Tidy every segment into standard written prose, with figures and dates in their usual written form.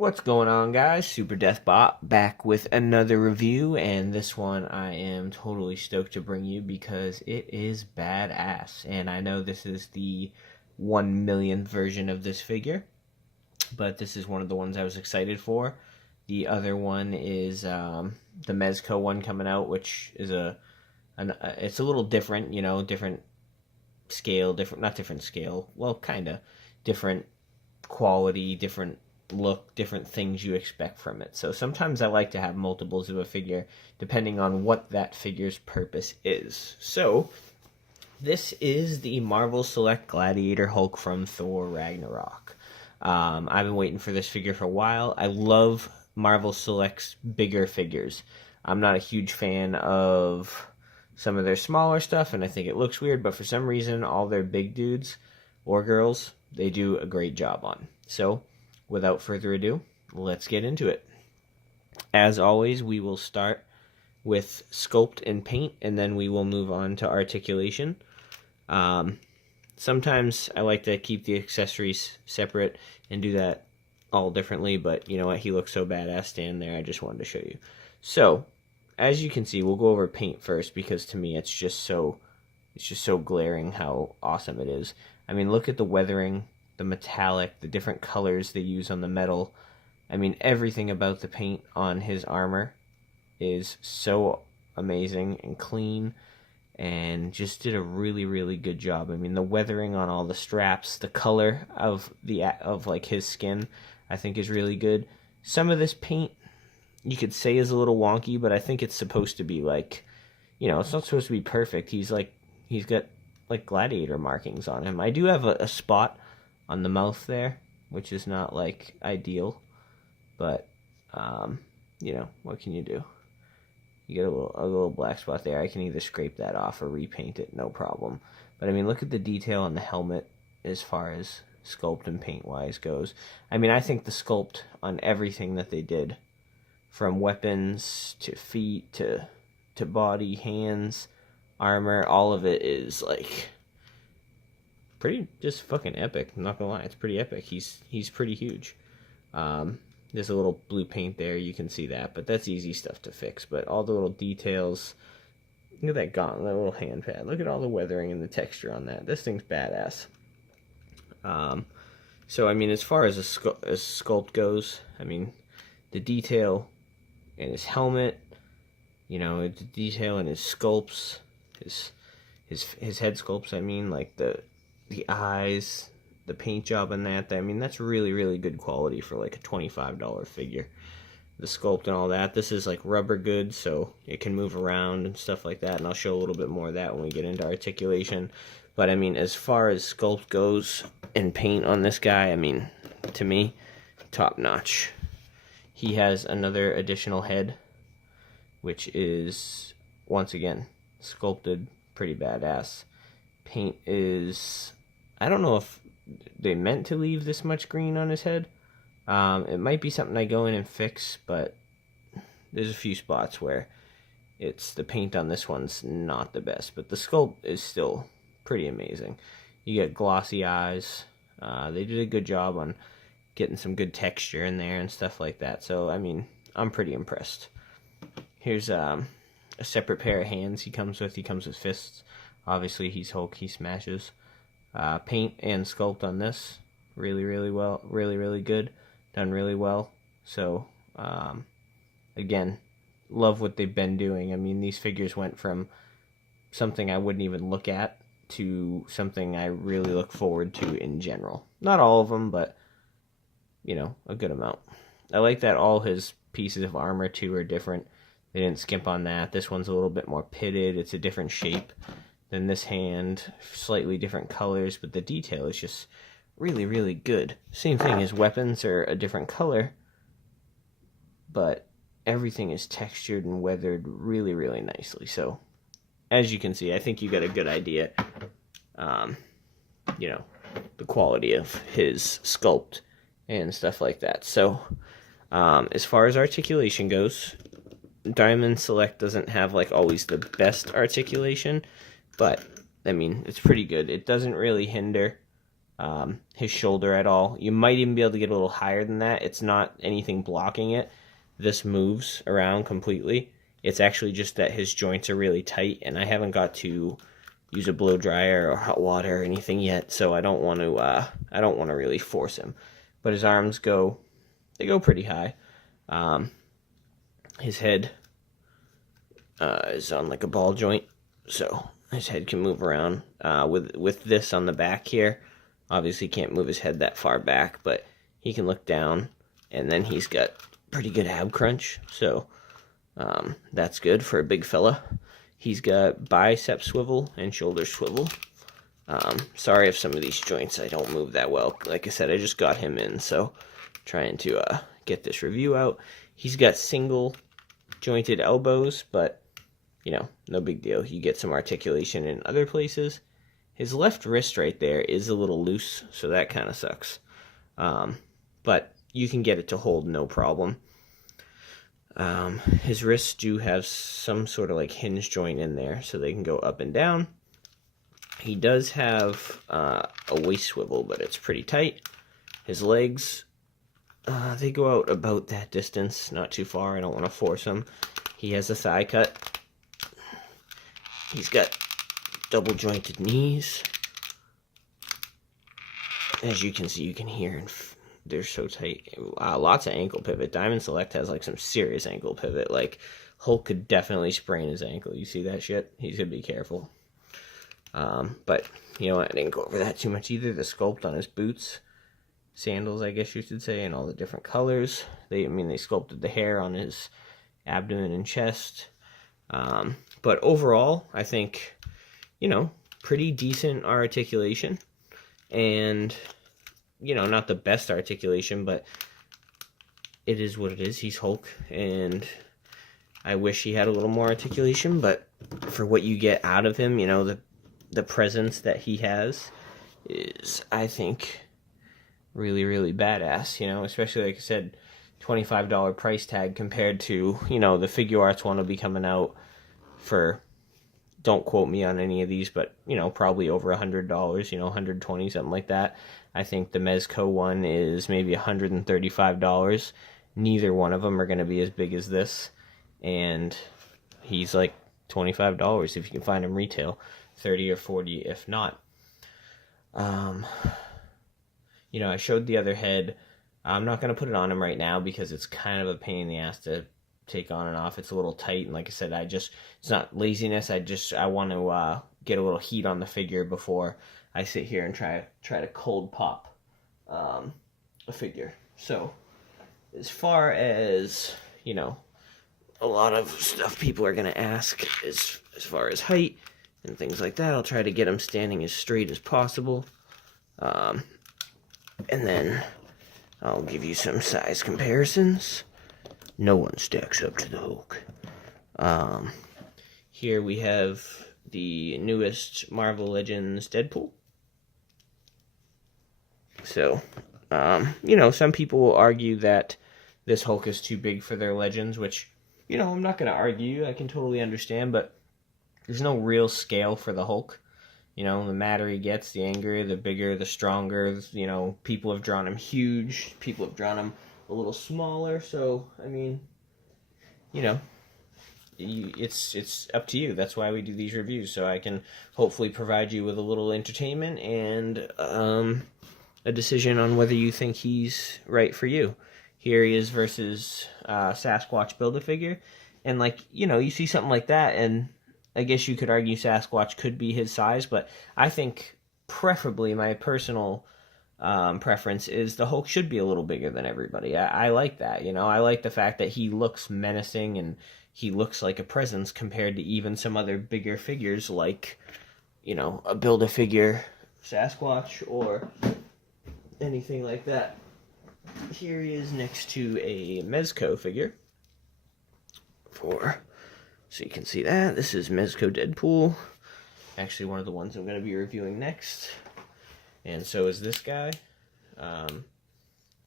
What's going on, guys? Super Deathbot back with another review, and this one I am totally stoked to bring you because it is badass. And I know this is the 1 millionth version of this figure, but this is one of the ones I was excited for. The other one is the Mezco one coming out, which is it's a little different, different scale, not different scale, well, kind of different quality, different look, different things you expect from it. So sometimes I like to have multiples of a figure depending on what that figure's purpose is. So this is the Marvel Select Gladiator Hulk from Thor Ragnarok. I've been waiting for this figure for a while. I love Marvel Select's bigger figures. I'm not a huge fan of some of their smaller stuff, and I think it looks weird, but for some reason, all their big dudes or girls, they do a great job on. So without further ado, let's get into it. As always, we will start with sculpt and paint, and then we will move on to articulation. Sometimes I like to keep the accessories separate and do that all differently, but you know what? He looks so badass standing there, I just wanted to show you. So, as you can see, we'll go over paint first because to me it's just so glaring how awesome it is. I mean, look at the weathering, the metallic, the different colors they use on the metal. I mean, everything about the paint on his armor is so amazing and clean, and just did a really good job. I mean, the weathering on all the straps, the color of like his skin, I think is really good. Some of this paint you could say is a little wonky, but I think it's supposed to be like, it's not supposed to be perfect. He's got like gladiator markings on him. I do have a spot on the mouth there, which is not like ideal, but what can you do? You get a little black spot there. I can either scrape that off or repaint it, no problem. But I mean, look at the detail on the helmet as far as sculpt and paint wise goes. I mean, I think the sculpt on everything that they did, from weapons to feet to body, hands, armor, all of it is like pretty just fucking epic. I'm not gonna lie, it's pretty epic. He's pretty huge. There's a little blue paint there, you can see that, but that's easy stuff to fix. But all the little details, look at that gauntlet, that little hand pad. Look at all the weathering and the texture on that. This thing's badass. So I mean, as far as sculpt goes, I mean, the detail in his helmet, the detail in his sculpts, his head sculpts. I mean, like the eyes, the paint job on that. I mean, that's really good quality for like a $25 figure. The sculpt and all that. This is like rubber goods, so it can move around and stuff like that. And I'll show a little bit more of that when we get into articulation. But I mean, as far as sculpt goes and paint on this guy, I mean, to me, top notch. He has another additional head, which is, once again, sculpted pretty badass. Paint is, I don't know if they meant to leave this much green on his head. It might be something I go in and fix, but there's a few spots where the paint on this one's not the best, but the sculpt is still pretty amazing. You get glossy eyes. They did a good job on getting some good texture in there and stuff like that. So, I mean, I'm pretty impressed. Here's a separate pair of hands he comes with. He comes with fists. Obviously, he's Hulk. He smashes. Paint and sculpt on this. Really well. Really good. Done really well. So, again, love what they've been doing. I mean, these figures went from something I wouldn't even look at to something I really look forward to in general. Not all of them, but a good amount. I like that all his pieces of armor too are different. They didn't skimp on that. This one's a little bit more pitted. It's a different shape than this hand. Slightly different colors, but the detail is just really good. Same thing, his weapons are a different color, but everything is textured and weathered really nicely. So, as you can see, I think you got a good idea, the quality of his sculpt and stuff like that. So, as far as articulation goes, Diamond Select doesn't have like always the best articulation, but I mean, it's pretty good. It doesn't really hinder his shoulder at all. You might even be able to get a little higher than that. It's not anything blocking it. This moves around completely. It's actually just that his joints are really tight, and I haven't got to use a blow dryer or hot water or anything yet, so I don't want to really force him. But his arms go pretty high. His head is on like a ball joint, so his head can move around. With this on the back here, obviously can't move his head that far back, but he can look down, and then he's got pretty good ab crunch, so that's good for a big fella. He's got bicep swivel and shoulder swivel. Sorry if some of these joints I don't move that well. Like I said, I just got him in, so trying to get this review out. He's got single jointed elbows, but you know, no big deal. You get some articulation in other places. His left wrist right there is a little loose, so that kind of sucks. But you can get it to hold no problem. His wrists do have some sort of like hinge joint in there, so they can go up and down. He does have a waist swivel, but it's pretty tight. His legs, they go out about that distance, not too far. I don't want to force him. He has a thigh cut. He's got double jointed knees. As you can see, you can hear, and they're so tight. Lots of ankle pivot. Diamond Select has like some serious ankle pivot. Like Hulk could definitely sprain his ankle. You see that shit? He's gonna be careful. But you know what? I didn't go over that too much either. The sculpt on his boots, sandals, I guess you should say, and all the different colors. They sculpted the hair on his abdomen and chest. But overall, I think, you know, pretty decent articulation, and you know, not the best articulation, but it is what it is. He's Hulk, and I wish he had a little more articulation, but for what you get out of him, you know, the presence that he has is, I think, really, really badass, you know, especially, like I said, $25 price tag compared to, you know, the Figure Arts one will be coming out for, don't quote me on any of these, but, you know, probably over $100, you know, $120, something like that. I think the Mezco one is maybe $135. Neither one of them are going to be as big as this, and he's like $25 if you can find him retail, 30 or 40 if not. You know, I showed the other head. I'm not going to put it on him right now because it's kind of a pain in the ass to take on and off. It's a little tight, and like I said, it's not laziness. I want to get a little heat on the figure before I sit here and try to cold pop a figure. So as far as, you know, a lot of stuff people are going to ask as far as height and things like that, I'll try to get him standing as straight as possible. And then I'll give you some size comparisons. No one stacks up to the Hulk. Here we have the newest Marvel Legends Deadpool. So, you know, some people will argue that this Hulk is too big for their Legends, which, you know, I'm not going to argue. I can totally understand, but there's no real scale for the Hulk. You know, the madder he gets, the angrier, the bigger, the stronger. You know, people have drawn him huge. People have drawn him a little smaller. So, I mean, you know, it's up to you. That's why we do these reviews, so I can hopefully provide you with a little entertainment and a decision on whether you think he's right for you. Here he is versus Sasquatch Build-A-Figure, and like, you know, you see something like that, and I guess you could argue Sasquatch could be his size, but I think preferably my personal preference is the Hulk should be a little bigger than everybody. I like that, you know. I like the fact that he looks menacing and he looks like a presence compared to even some other bigger figures like, you know, a Build-A-Figure Sasquatch or anything like that. Here he is next to a Mezco figure. So you can see that. This is Mezco Deadpool. Actually, one of the ones I'm going to be reviewing next. And so is this guy. So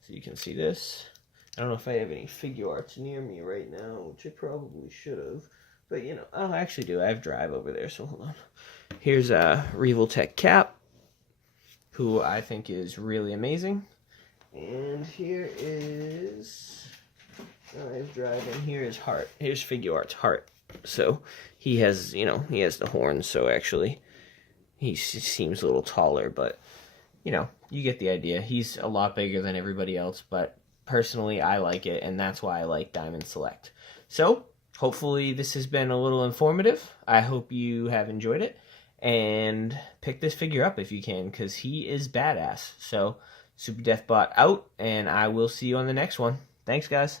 you can see this. I don't know if I have any figure arts near me right now, which I probably should have. But, you know, I actually do. I have Drive over there, so hold on. Here's a Revel Tech cap. who I think is really amazing. And here is I've driving. Here is Heart. Here's Figure Art's Heart. So he has, he has the horns. So actually, he seems a little taller, but you get the idea. He's a lot bigger than everybody else, but personally, I like it, and that's why I like Diamond Select. So hopefully, this has been a little informative. I hope you have enjoyed it, and pick this figure up if you can, because he is badass. So Super Deathbot out, and I will see you on the next one. Thanks, guys.